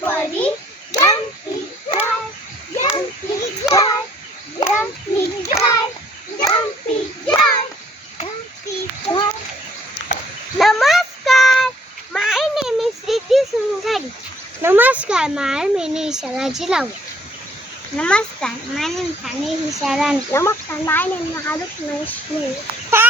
pori, jumpy guy, jumpy guy, jumpy guy, jumpy guy, jumpy guy. નમસ્કાર, my name is Riddhi Sundari. નમસ્કાર, my name is Shalaji Lau. નમસ્કાર, my name is Thani Hisharani. નમસ્કાર, my name is Harush Maheshwari.